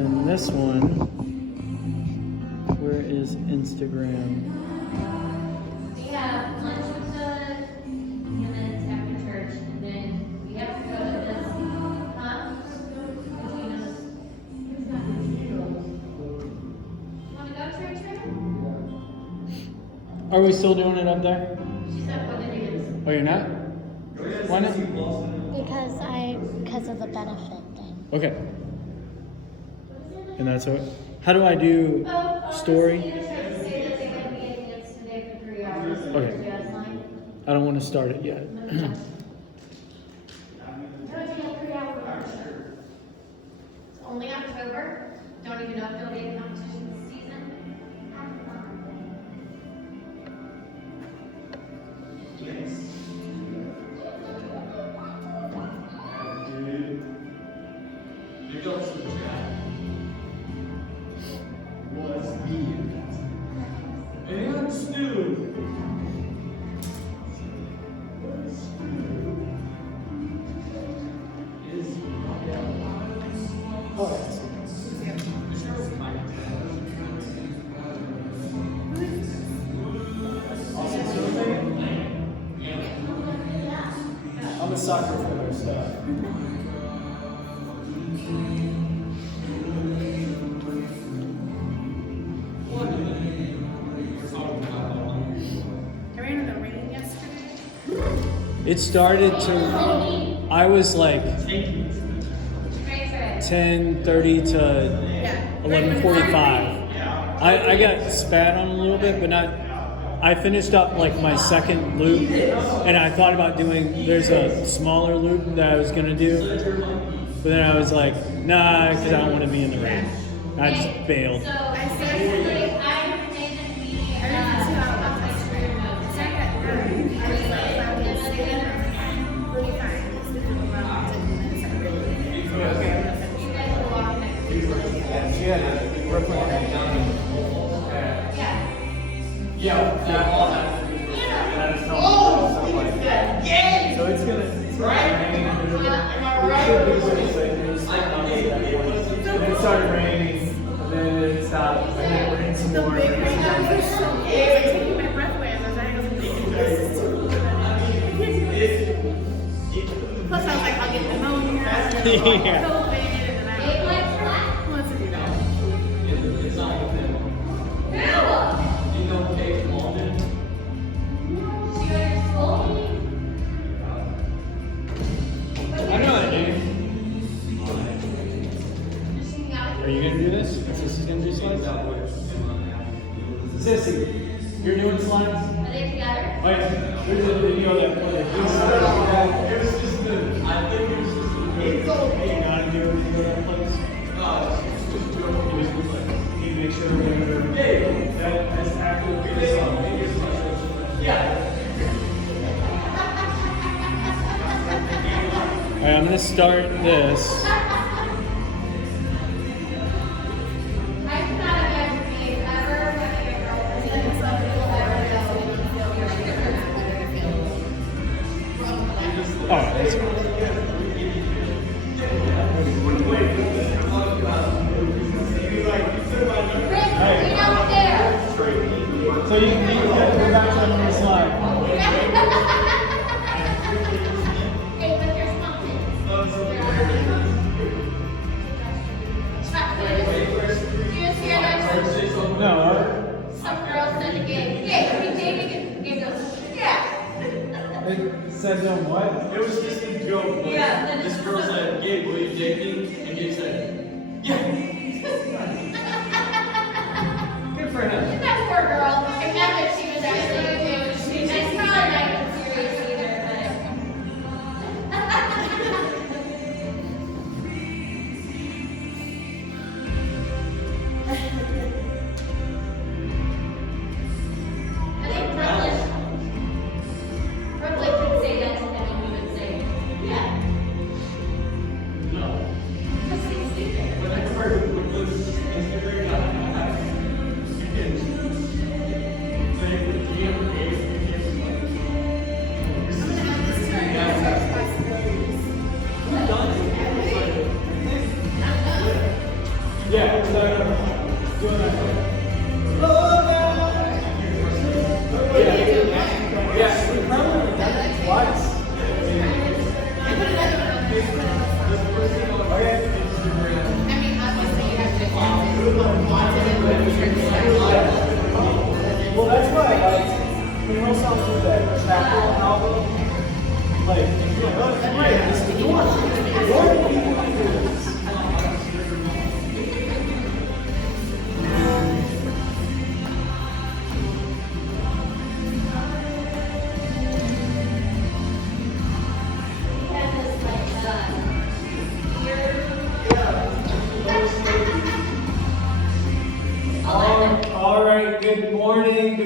then this one, where is Instagram? We have lunch with the humans after church, and then we have to go to this, You want to go church now? Are we still doing it up there? She said what it is. Oh, you're not? Why not? Because of the benefit thing. Okay. And that's what. How do I do story? Okay. I don't want to start it yet. It's only October. Don't even know if there'll be a competition this season. I'm a soccer player, so. I ran in the rain yesterday. It started to. I was like 10:30 to 11:45. I got spat on a little bit, but not. I finished up like my second loop, and I thought about doing. There's a smaller loop that I was gonna do, but then I was like, nah, because I don't want to be in the rain. I just bailed. So, I basically, started. I made this meeting, I ran for 2 hours. I started at 9. I was like, if I was sitting there, we'll be fine. It's different around 10 minutes. I really did. So, okay, I'm gonna finish. you guys will walk next to each other. She had a Brooklyn. Yeah. Yeah, that all has to be. That's not stuff like that. So it's gonna. Right? Am I right? And it started raining, and then it stopped, and then it rained some The more. big rain was so cold. It's like taking my breath away. I was like, this is too cold. Plus, I was like, I'll get pneumonia. Yeah. COVID, and then I Big like flat? who wants to do that? It's not with him. Who? You know Kate Walden? She went to school? I know that name. Does she hang out with Are you gonna do this? Sissy's gonna do slides? Sissy, you're doing slides? you? Are they together? Oh yeah, there's a video that it was just the, I think it was just the, hey, you know how to do everything in that place? No, it's just you need to make sure that that's after the video song. Yeah. Alright, I'm gonna start this. I cannot imagine me ever having a girlfriend that is like, will ever Oh, that's fine. Rick, get out there! So you can go back to the slide. Hey, but there's something. Yeah, doing that. Yeah, we probably done that twice. Okay. I mean, obviously you have to Well, that's why I like, when you also do that chapel album, like, you're like, oh, that's great, it's the door. More people can do this. We had this like All right, good morning,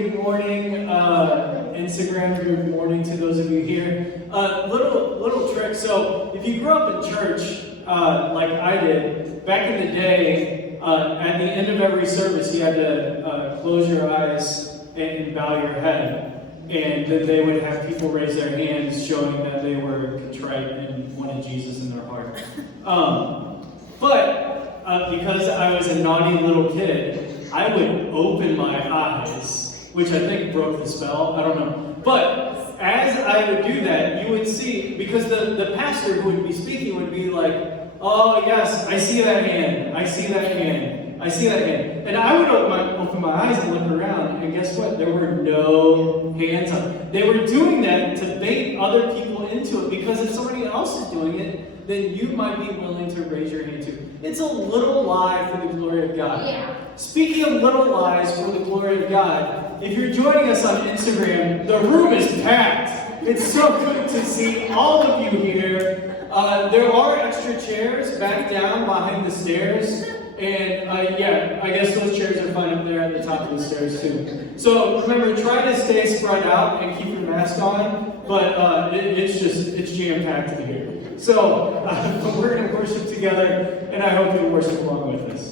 Instagram, good morning to those of you here. Little trick, so if you grew up in church, like I did, back in the day, at the end of every service, you had to close your eyes and bow your head. And then they would have people raise their hands showing that they were contrite and wanted Jesus in their heart. But because I was a naughty little kid, I would open my eyes, which I think broke the spell, I don't know. But as I would do that, you would see, because the pastor who would be speaking would be like, oh yes, I see that hand, I see that hand, I see that hand. And I would open my eyes and look around, and guess what? There were no hands on. They were doing that to bait other people into it, because if somebody else is doing it, then you might be willing to raise your hand too. It's a little lie for the glory of God. Yeah. Speaking of little lies for the glory of God, if you're joining us on Instagram, the room is packed. It's so good to see all of you here. There are extra chairs back down behind the stairs. And yeah, I guess those chairs are fine up there at the top of the stairs too. So remember, try to stay spread out and keep your mask on, but it's jam-packed in here. So we're going to worship together, and I hope you worship along with us.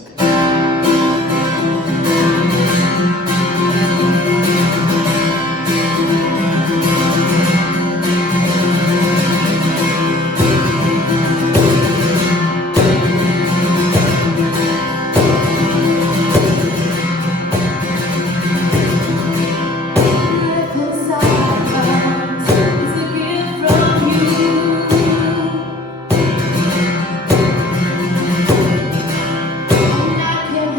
I can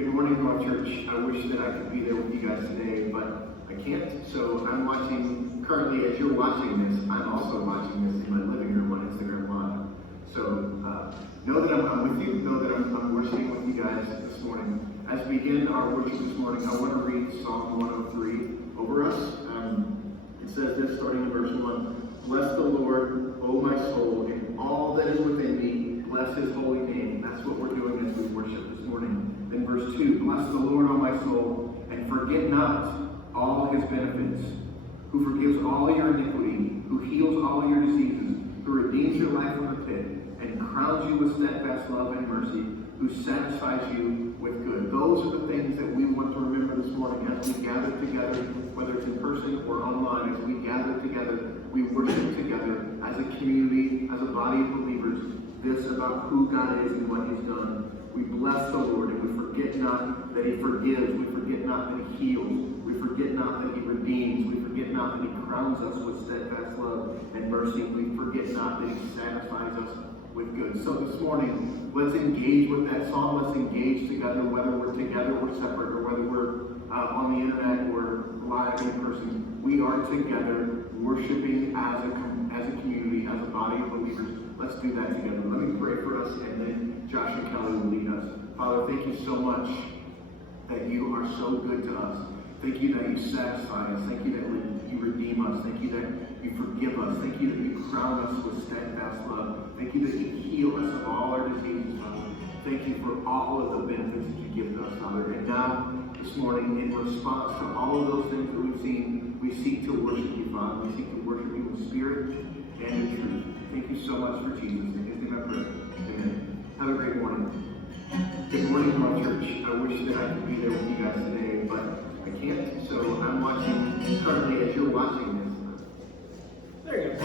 Good morning, North Church. I wish that I could be there with you guys today, but I can't. So I'm watching, currently as you're watching this, I'm also watching this in my living room on Instagram Live. So know that I'm with you, know that I'm worshiping with you guys this morning. As we begin our worship this morning, I want to read Psalm 103 over us. It says this, starting in verse 1. Bless the Lord, O my soul, and all that is within me, bless his holy name. That's what we're doing as we worship this morning. Then verse 2, bless the Lord, O my soul, and forget not all his benefits, who forgives all your iniquity, who heals all your diseases, who redeems your life from the pit, and crowns you with steadfast love and mercy, who satisfies you with good. Those are the things that we want to remember this morning as we gather together, whether it's in person or online. As we gather together, we worship together as a community, as a body of believers. This about who God is and what he's done. We bless the Lord, and we forget not that he forgives. We forget not that he heals. We forget not that he redeems. We forget not that he crowns us with steadfast love and mercy. We forget not that he satisfies us with good. So this morning, let's engage with that song. Let's engage together, whether we're together or separate, or whether we're on the internet or live in person. We are together worshiping as a community, as a body of believers. Let's do that together. Let me pray for us, and then Josh and Kelly will lead us. Father, thank you so much that you are so good to us. Thank you that you satisfy us. Thank you that you redeem us. Thank you that you forgive us. Thank you that you crown us with steadfast love. Thank you that you heal us of all our diseases, Father. Thank you for all of the benefits that you give to us, Father. And now, this morning, in response to all of those things that we've seen, we seek to worship you, Father. We seek to worship you in spirit and in truth. Thank you so much for Jesus. In his name I pray. Amen. Have a great morning. Good morning, North Church. I wish that I could be there with you guys today, but I can't. So I'm watching currently as you're watching this. There you go.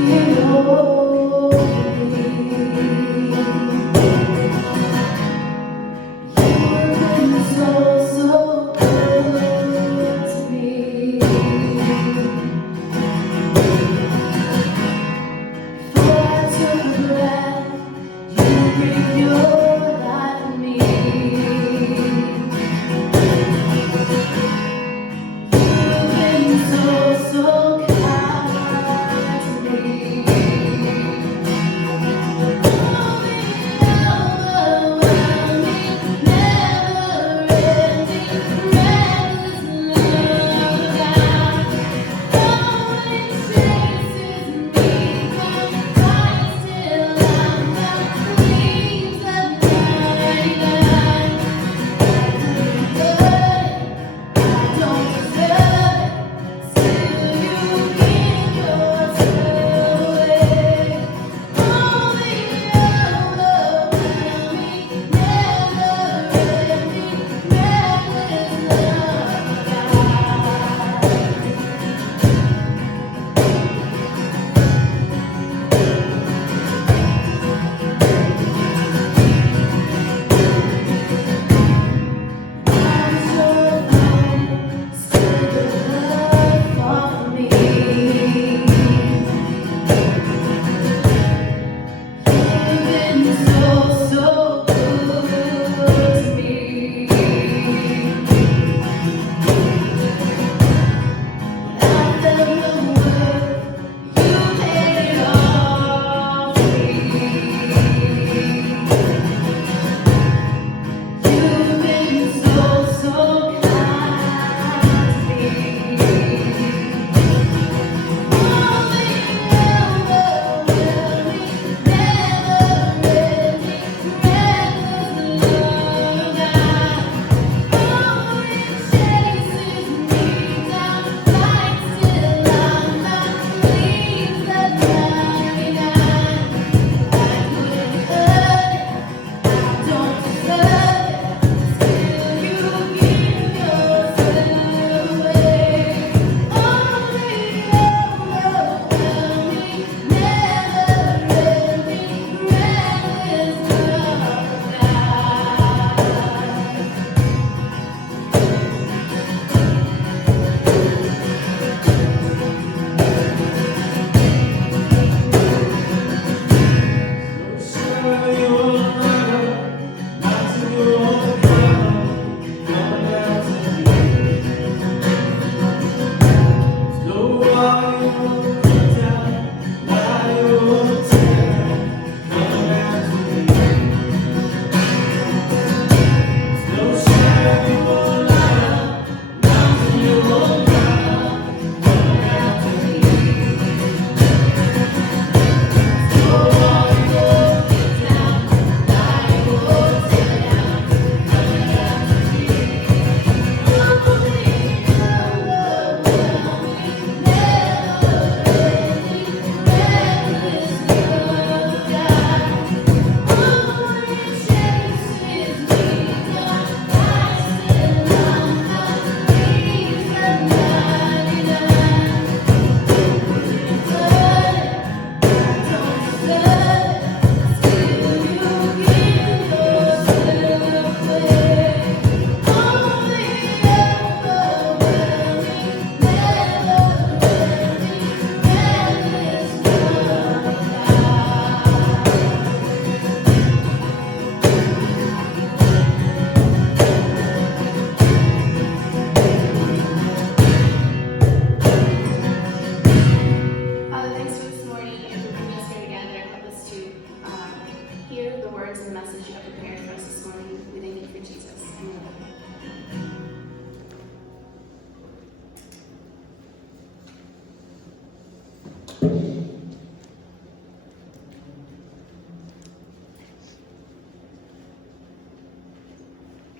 You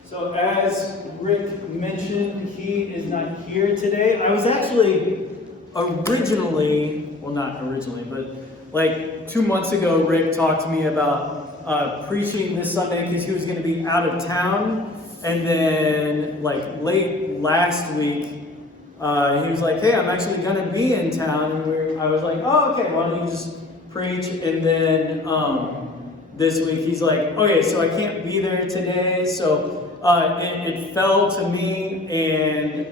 So as Rick mentioned, he is not here today. I was actually originally, well not originally, but like 2 months ago, Rick talked to me about preaching this Sunday because he was going to be out of town. And then like late last week, he was like, hey, I'm actually going to be in town. And I was like, oh, okay, why don't you just preach? And then this week, he's like, okay, so I can't be there today. So it fell to me, and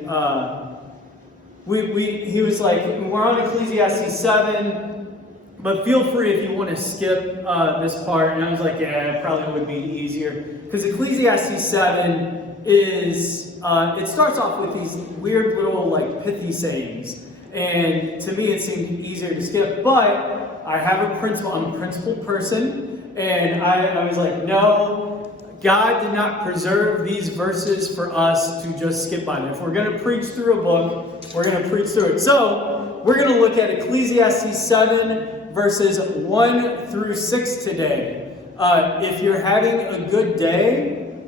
he was like, we're on Ecclesiastes 7, but feel free if you want to skip this part. And I was like, yeah, it probably would be easier. Because Ecclesiastes 7 is, it starts off with these weird little like pithy sayings. And to me, it seemed easier to skip, but I have a principle. I'm a principled person. And I was like, no, God did not preserve these verses for us to just skip by them. If we're going to preach through a book, we're going to preach through it. So we're going to look at Ecclesiastes 7, verses 1 through 6 today. If you're having a good day,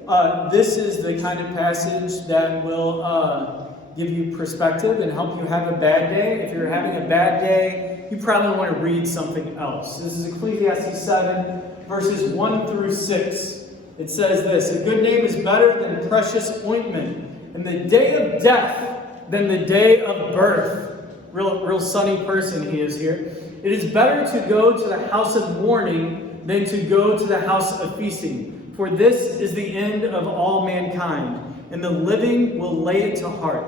this is the kind of passage that will give you perspective and help you have a bad day. If you're having a bad day, you probably want to read something else. This is Ecclesiastes 7, verses 1 through 6. It says this: a good name is better than precious ointment, and the day of death than the day of birth. Real sunny person he is here. It is better to go to the house of mourning than to go to the house of feasting. For this is the end of all mankind, and the living will lay it to heart.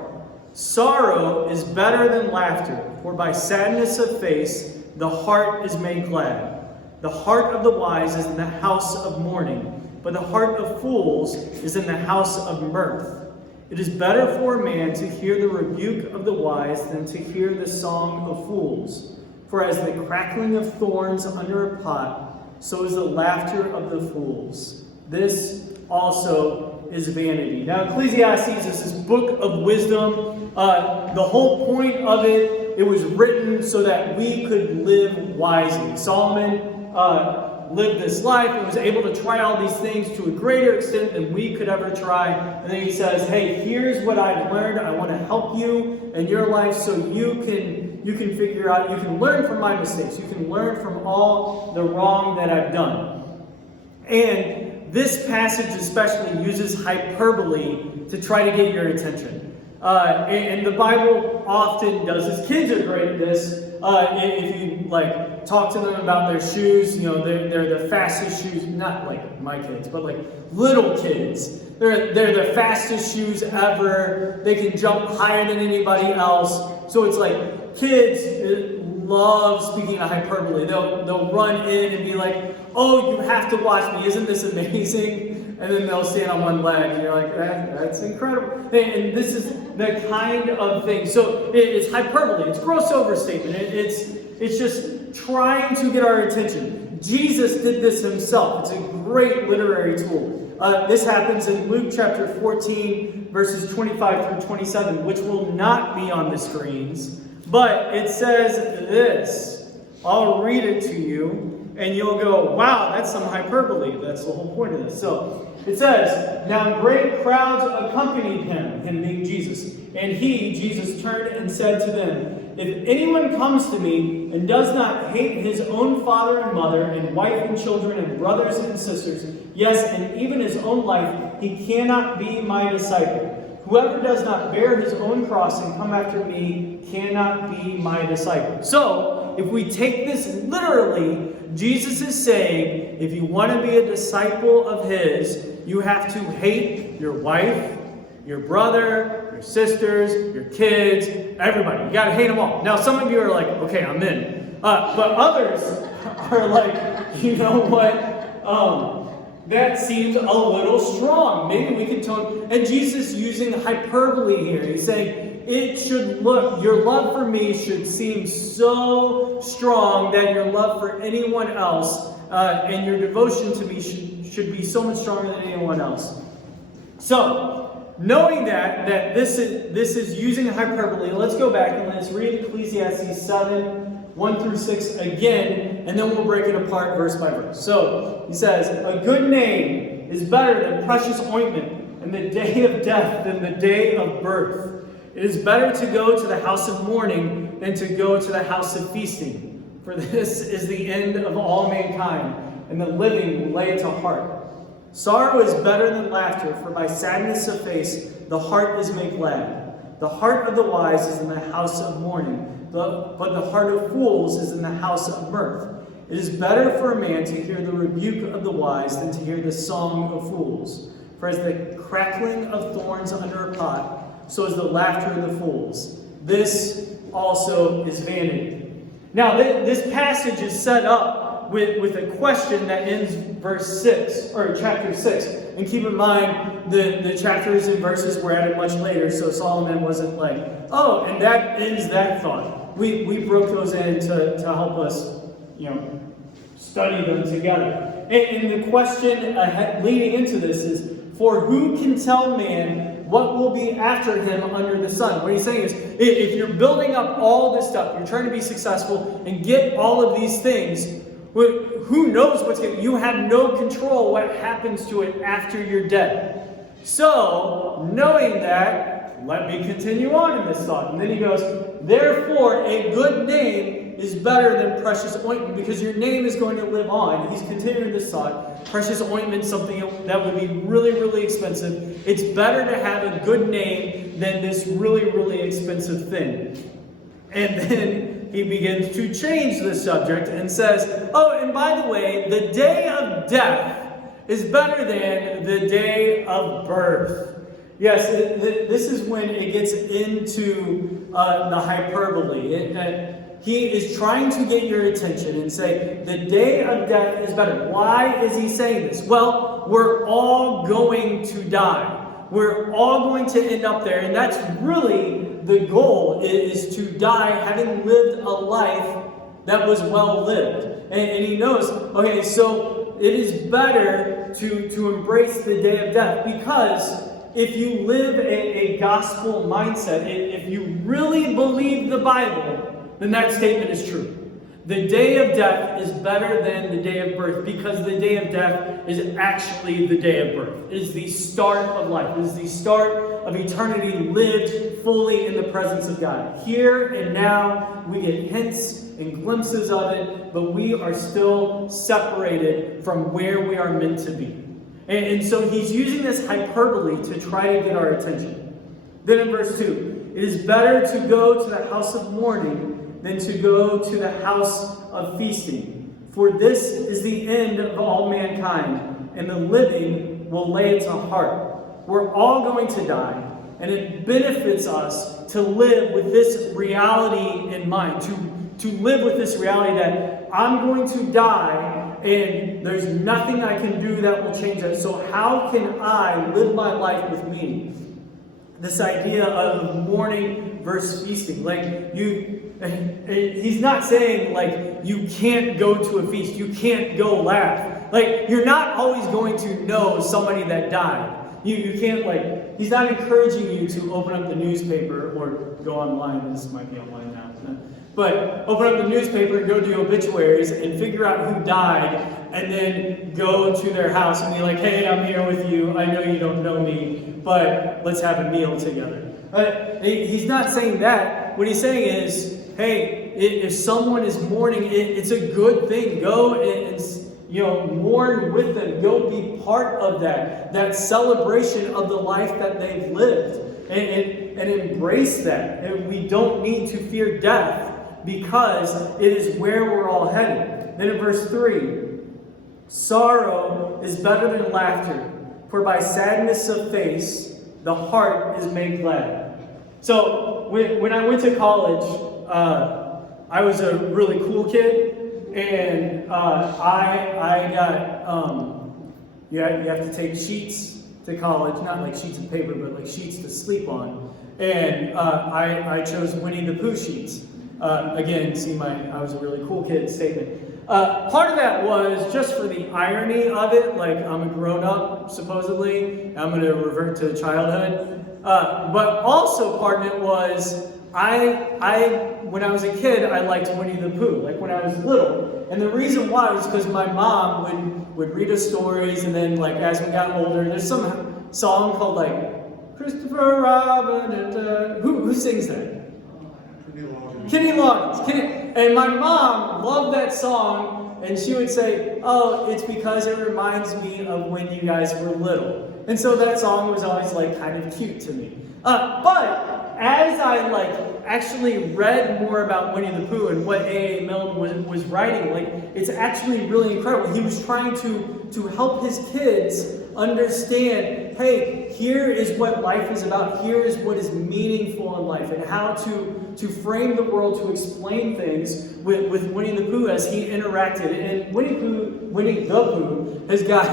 Sorrow is better than laughter, for by sadness of face the heart is made glad. The heart of the wise is in the house of mourning, but the heart of fools is in the house of mirth. It is better for a man to hear the rebuke of the wise than to hear the song of fools. For as the crackling of thorns under a pot, so is the laughter of the fools. This also is vanity. Now, Ecclesiastes is this book of wisdom. The whole point of it was written so that we could live wisely. Solomon lived this life and was able to try all these things to a greater extent than we could ever try. And then he says, hey, here's what I've learned. I want to help you in your life so you can figure out, you can learn from my mistakes. You can learn from all the wrong that I've done. And this passage especially uses hyperbole to try to get your attention. And the Bible often does this. Kids are great at this. If you like talk to them about their shoes, you know, they're the fastest shoes, not like my kids, but like little kids. They're the fastest shoes ever. They can jump higher than anybody else. So it's like kids love speaking of hyperbole. They'll run in and be like, oh, you have to watch me. Isn't this amazing? And then they'll stand on one leg, and you're like, that's incredible. And this is the kind of thing. So it's hyperbole. It's gross overstatement. It's just trying to get our attention. Jesus did this himself. It's a great literary tool. This happens in Luke chapter 14, verses 25 through 27, which will not be on the screens. But it says this. I'll read it to you, and you'll go, wow, that's some hyperbole. That's the whole point of this. So it says, now great crowds accompanied him being Jesus. And he, Jesus, turned and said to them, if anyone comes to me and does not hate his own father and mother and wife and children and brothers and sisters, yes, and even his own life, he cannot be my disciple. Whoever does not bear his own cross and come after me cannot be my disciple. So, if we take this literally, Jesus is saying, if you want to be a disciple of his, you have to hate your wife, your brother, your sisters, your kids, everybody. You got to hate them all. Now, some of you are like, okay, I'm in. But others are like, you know what? That seems a little strong. Maybe we can tone. And Jesus using hyperbole here. He's saying it should look, your love for me should seem so strong that your love for anyone else and your devotion to me should be so much stronger than anyone else. So, knowing that this is using hyperbole, let's go back and let's read Ecclesiastes 7, 1 through 6 again, and then we'll break it apart verse by verse. So, he says, a good name is better than precious ointment, and the day of death than the day of birth. It is better to go to the house of mourning than to go to the house of feasting. For this is the end of all mankind, and the living will lay it to heart. Sorrow is better than laughter, for by sadness of face the heart is made glad. The heart of the wise is in the house of mourning, but the heart of fools is in the house of mirth. It is better for a man to hear the rebuke of the wise than to hear the song of fools. For as the crackling of thorns under a pot, so is the laughter of the fools. This also is vanity. Now, this passage is set up with a question that ends verse 6, or chapter 6. And keep in mind, the chapters and verses were added much later, so Solomon wasn't like, oh, and that ends that thought. We broke those in to help us, study them together. And the question leading into this is, for who can tell man what will be after him under the sun? What he's saying is, if you're building up all this stuff, you're trying to be successful and get all of these things, who knows what's going to... You have no control what happens to it after you're dead. So, knowing that, let me continue on in this thought. And then he goes, therefore, a good name is better than precious ointment, because your name is going to live on. He's continuing this thought. Precious ointment, something that would be really, really expensive. It's better to have a good name than this really, really expensive thing. And then he begins to change the subject and says, oh, and by the way, the day of death is better than the day of birth. Yes, this is when it gets into the hyperbole. He is trying to get your attention and say, the day of death is better. Why is he saying this? Well, we're all going to die. We're all going to end up there, and that's really the goal, is to die having lived a life that was well lived. And he knows, okay, so it is better to embrace the day of death, because if you live a gospel mindset, if you really believe the Bible, then that statement is true. The day of death is better than the day of birth, because the day of death is actually the day of birth. It is the start of life. It is the start of eternity lived fully in the presence of God. Here and now, we get hints and glimpses of it, but we are still separated from where we are meant to be. And so he's using this hyperbole to try to get our attention. Then in verse 2, it is better to go to the house of mourning than to go to the house of feasting. For this is the end of all mankind, and the living will lay it to heart. We're all going to die, and it benefits us to live with this reality in mind, to live with this reality that I'm going to die, and there's nothing I can do that will change that. So how can I live my life with meaning? This idea of mourning versus feasting. He's not saying, you can't go to a feast. You can't go laugh. You're not always going to know somebody that died. You can't, he's not encouraging you to open up the newspaper or go online. This might be online now. But open up the newspaper and go do obituaries and figure out who died, and then go to their house and be like, hey, I'm here with you. I know you don't know me, but let's have a meal together. He's not saying that. What he's saying is, hey, if someone is mourning, it's a good thing. Go and mourn with them. Go be part of that celebration of the life that they've lived, and embrace that. And we don't need to fear death, because it is where we're all headed. Then in verse 3, sorrow is better than laughter, for by sadness of face the heart is made glad. So when I went to college, I was a really cool kid, and I got you have to take sheets to college, not like sheets of paper, but like sheets to sleep on. And I chose Winnie the Pooh sheets. Again, I was a really cool kid statement. Part of that was just for the irony of it, I'm a grown-up, supposedly, I'm going to revert to childhood. But also part of it was, when I was a kid, I liked Winnie the Pooh, when I was little. And the reason why was because my mom would read us stories, and then as we got older, there's some song called like Christopher Robin. Who sings that? Kenny Loggins. And my mom loved that song, and she would say, "Oh, it's because it reminds me of when you guys were little." And so that song was always like kind of cute to me. But as I actually read more about Winnie the Pooh and what A.A. Milne was writing, it's actually really incredible. He was trying to help his kids understand, hey, here is what life is about. Here is what is meaningful in life, and how to frame the world, to explain things with Winnie the Pooh as he interacted. And Winnie the Pooh has got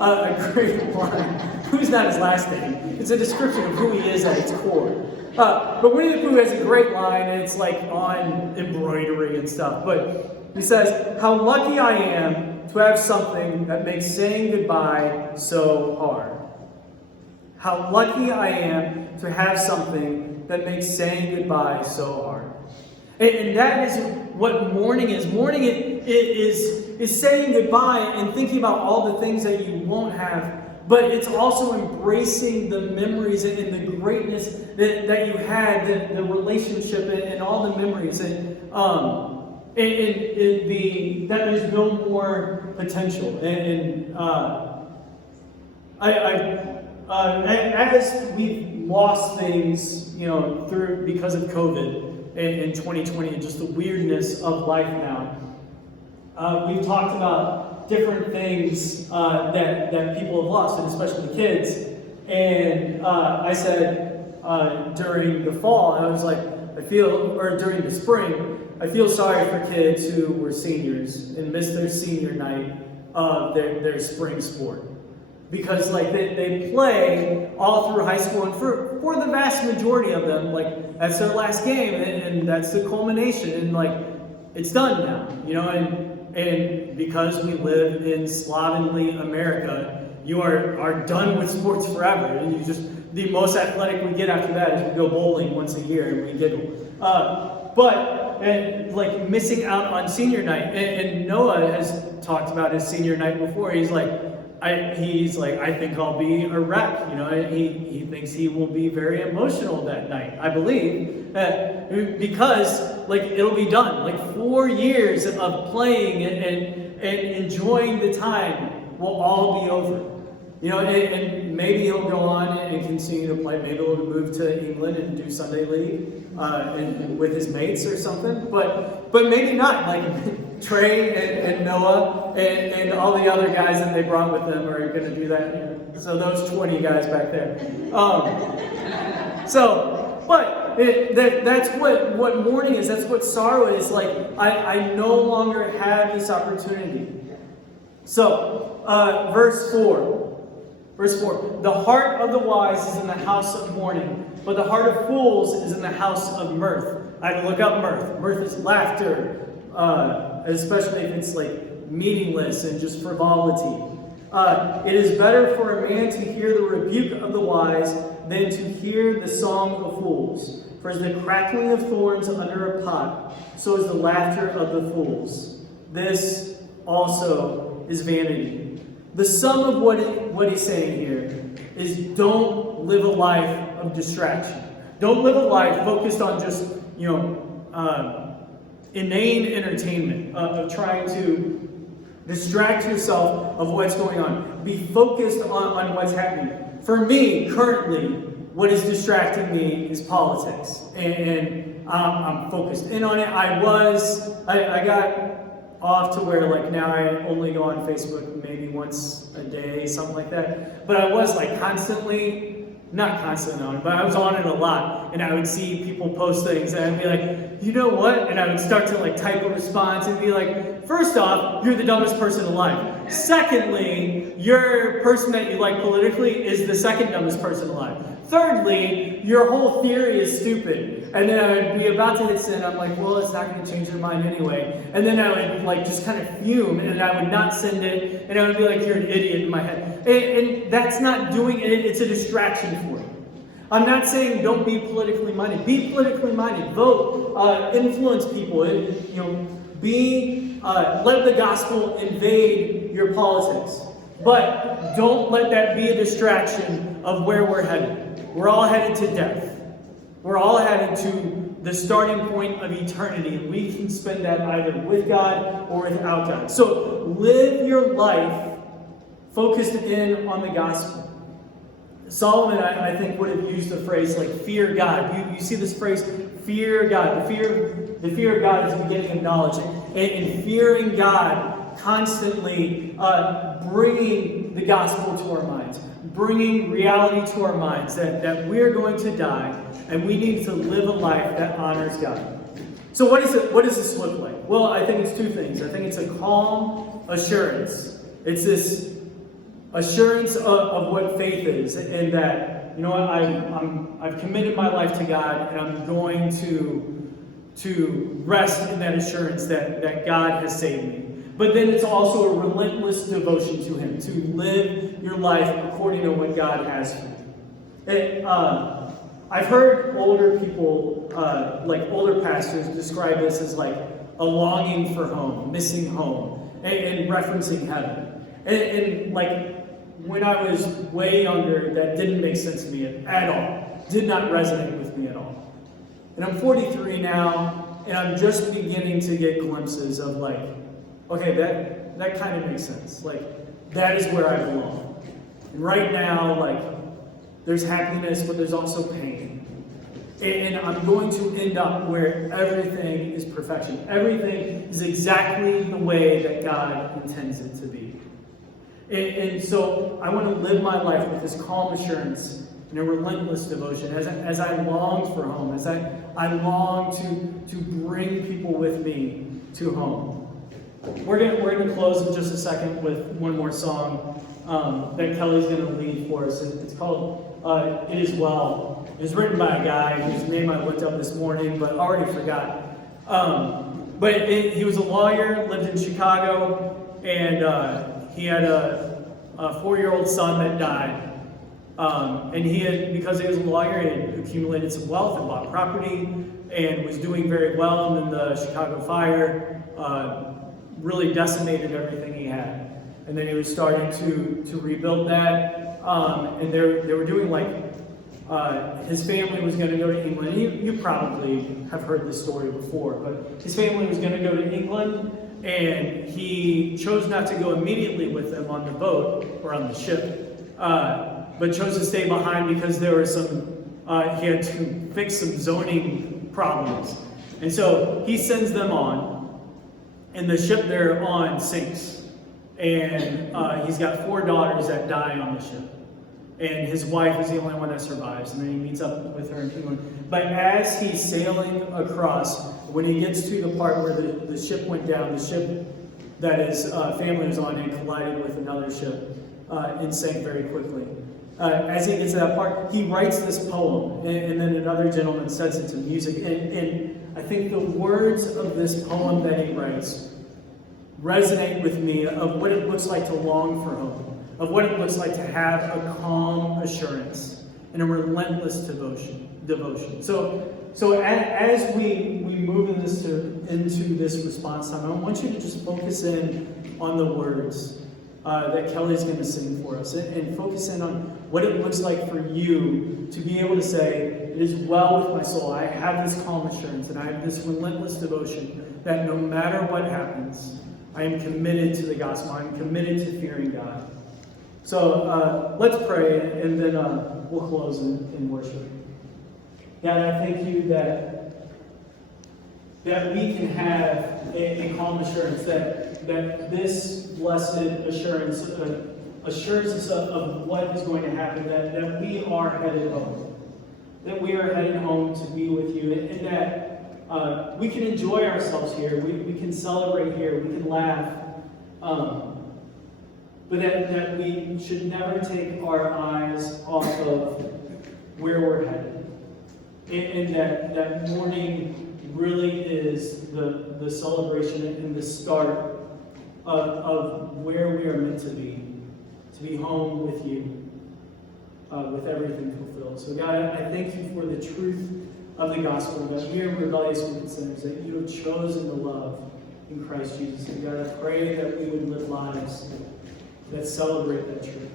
a great line. Pooh's not his last name. It's a description of who he is at its core. But Winnie the Pooh has a great line, and it's on embroidery and stuff. But he says, "How lucky I am to have something that makes saying goodbye so hard." How lucky I am to have something that makes saying goodbye so hard. And that is what mourning is. Mourning is saying goodbye and thinking about all the things that you won't have. But it's also embracing the memories and the greatness that you had, the relationship and all the memories. That there's no more potential. As we've lost things, because of COVID in 2020, and just the weirdness of life now, we've talked about different things that people have lost, and especially the kids. And I said during the fall, I was like, during the spring, I feel sorry for kids who were seniors and missed their senior night of their spring sport. Because they play all through high school, and for the vast majority of them, that's their last game, and that's the culmination, and it's done now, and because we live in slovenly America, you are done with sports forever, and the most athletic we get after that is we go bowling once a year and we giggle. But missing out on senior night, and Noah has talked about his senior night before. He's like, I think I'll be a wreck. He thinks he will be very emotional that night. I believe because it'll be done. 4 years of playing and enjoying the time will all be over. And maybe he'll go on and continue to play. Maybe he'll move to England and do Sunday league and with his mates or something. But maybe not. Trey and Noah and all the other guys that they brought with them are going to do that. So those 20 guys back there. That's what mourning is. That's what sorrow is. I no longer have this opportunity. So, verse 4. Verse 4. The heart of the wise is in the house of mourning, but the heart of fools is in the house of mirth. I had to look up mirth. Mirth is laughter, especially if it's meaningless and just frivolity. It is better for a man to hear the rebuke of the wise than to hear the song of fools. For as the crackling of thorns under a pot, so is the laughter of the fools. This also is vanity. The sum of what he's saying here is don't live a life of distraction. Don't live a life focused on just, inane entertainment, of trying to distract yourself of what's going on. Be focused on what's happening. For me, currently, what is distracting me is politics. And I'm focused in on it. I got off to where now I only go on Facebook maybe once a day, something like that. But I was not constantly on it, but I was on it a lot. And I would see people post things and I'd be like, you know what? And I would start to type a response and be like, first off, you're the dumbest person alive. Secondly, your person that you like politically is the second dumbest person alive. Thirdly, your whole theory is stupid. And then I would be about to hit send. I'm like, well, it's not going to change their mind anyway. And then I would just kind of fume, and I would not send it. And I would be like, you're an idiot in my head. And that's not doing it. It's a distraction for you. I'm not saying don't be politically minded. Be politically minded. Vote. Influence people. Let the gospel invade your politics. But don't let that be a distraction of where we're headed. We're all headed to death. We're all headed to the starting point of eternity. And we can spend that either with God or without God. So live your life focused in on the gospel. Solomon, I think, would have used the phrase like fear God. You see this phrase, fear God. The fear of God is the beginning of knowledge. And fearing God, constantly bringing the gospel to our minds, bringing reality to our minds that we're going to die and we need to live a life that honors God. So what does this look like? Well, I think it's two things. I think it's a calm assurance. It's this assurance of what faith is, and that, you know what, I've committed my life to God, and I'm going to rest in that assurance that God has saved me. But then it's also a relentless devotion to Him, to live your life according to what God has for you. I've heard older people, like older pastors, describe this as like a longing for home, missing home, and referencing heaven. And like, when I was way younger, that didn't make sense to me at all. Did not resonate with me at all. And I'm 43 now, and I'm just beginning to get glimpses of like, okay, that kind of makes sense. Like, that is where I belong. And right now, like, there's happiness, but there's also pain. And I'm going to end up where everything is perfection. Everything is exactly the way that God intends it to be. And so I want to live my life with this calm assurance and a relentless devotion as I long for home, as I long to bring people with me to home. We're gonna close in just a second with one more song that Kelly's going to lead for us. It's called It Is Well. It was written by a guy whose name I looked up this morning, but already forgot. He was a lawyer, lived in Chicago, and he had a 4-year-old son that died. And he had, because he was a lawyer, he had accumulated some wealth and bought property and was doing very well. And then the Chicago fire really decimated everything he had. And then he was starting to rebuild that. And they were doing his family was going to go to England. You probably have heard this story before, but his family was going to go to England. And he chose not to go immediately with them on the boat or on the ship, but chose to stay behind because there were he had to fix some zoning problems. And so he sends them on, and the ship they're on sinks. And he's got 4 daughters that die on the ship. And his wife is the only one that survives, and then he meets up with her in England. But as he's sailing across, when he gets to the part where the ship went down, the ship that his family was on had collided with another ship and sank very quickly. As he gets to that part, he writes this poem, and then another gentleman sets it to music. And I think the words of this poem that he writes resonate with me of what it looks like to long for home, of what it looks like to have a calm assurance and a relentless devotion. So as we move into this response time, I want you to just focus in on the words that Kelly's going to sing for us, and focus in on what it looks like for you to be able to say, it is well with my soul. I have this calm assurance, and I have this relentless devotion that no matter what happens, I am committed to the gospel. I am committed to fearing God. So let's pray, and then we'll close in worship. God, I thank you that we can have a calm assurance, that this blessed assurance assures us of what is going to happen, that we are headed home. That we are headed home to be with you, and that we can enjoy ourselves here. We can celebrate here. We can laugh. But that we should never take our eyes off of where we're headed. And that morning really is the celebration and the start of where we are meant to be home with you, with everything fulfilled. So God, I thank you for the truth of the gospel, that we are rebellious wicked sinners, that you have chosen to love in Christ Jesus. And God, I pray that we would live lives that celebrate that truth.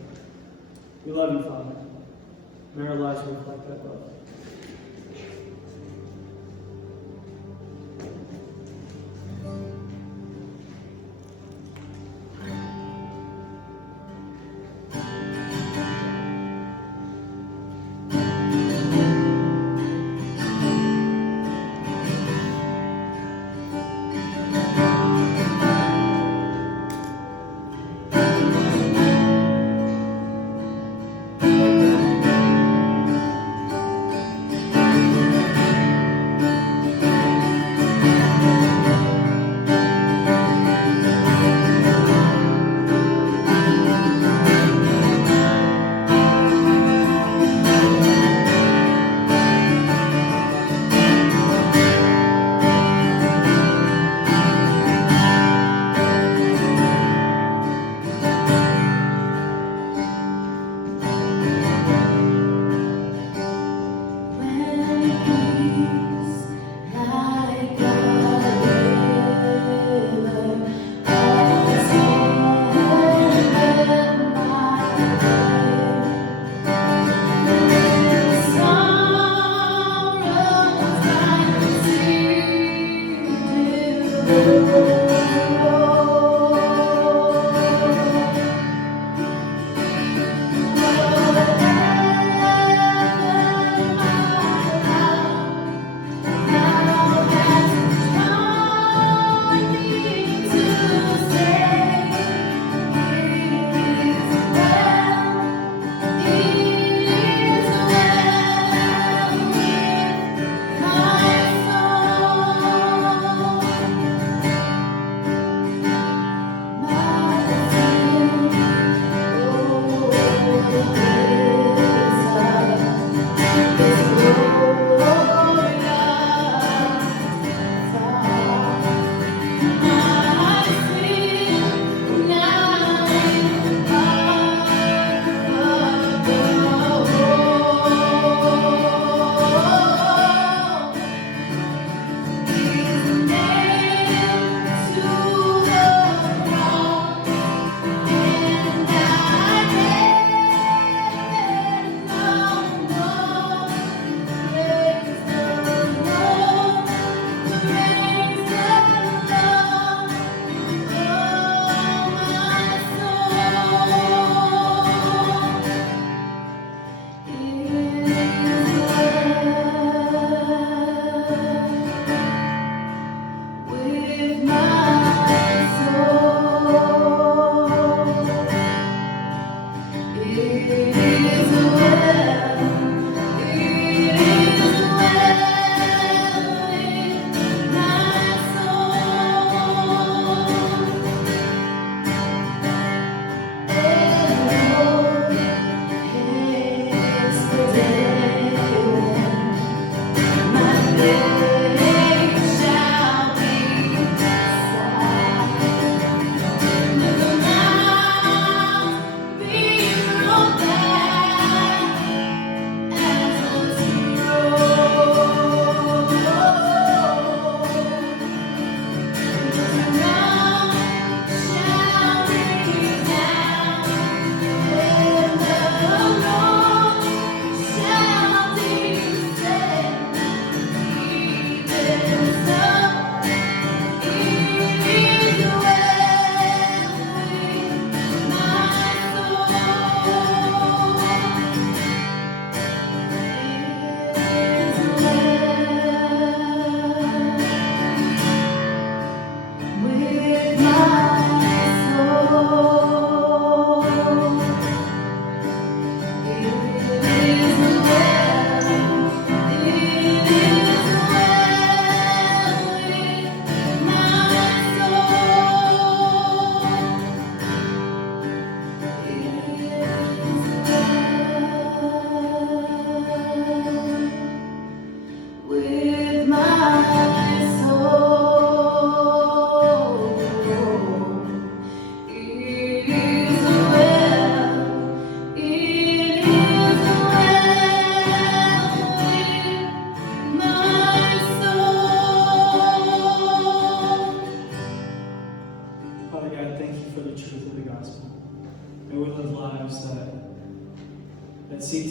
We love you, Father. May our lives reflect that love.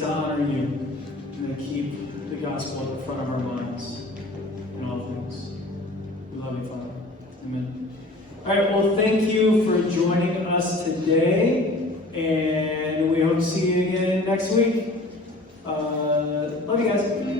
to honor you and to keep the gospel at the front of our minds in all things. We love you, Father. Amen. All right, well, thank you for joining us today, and we hope to see you again next week. Love you guys.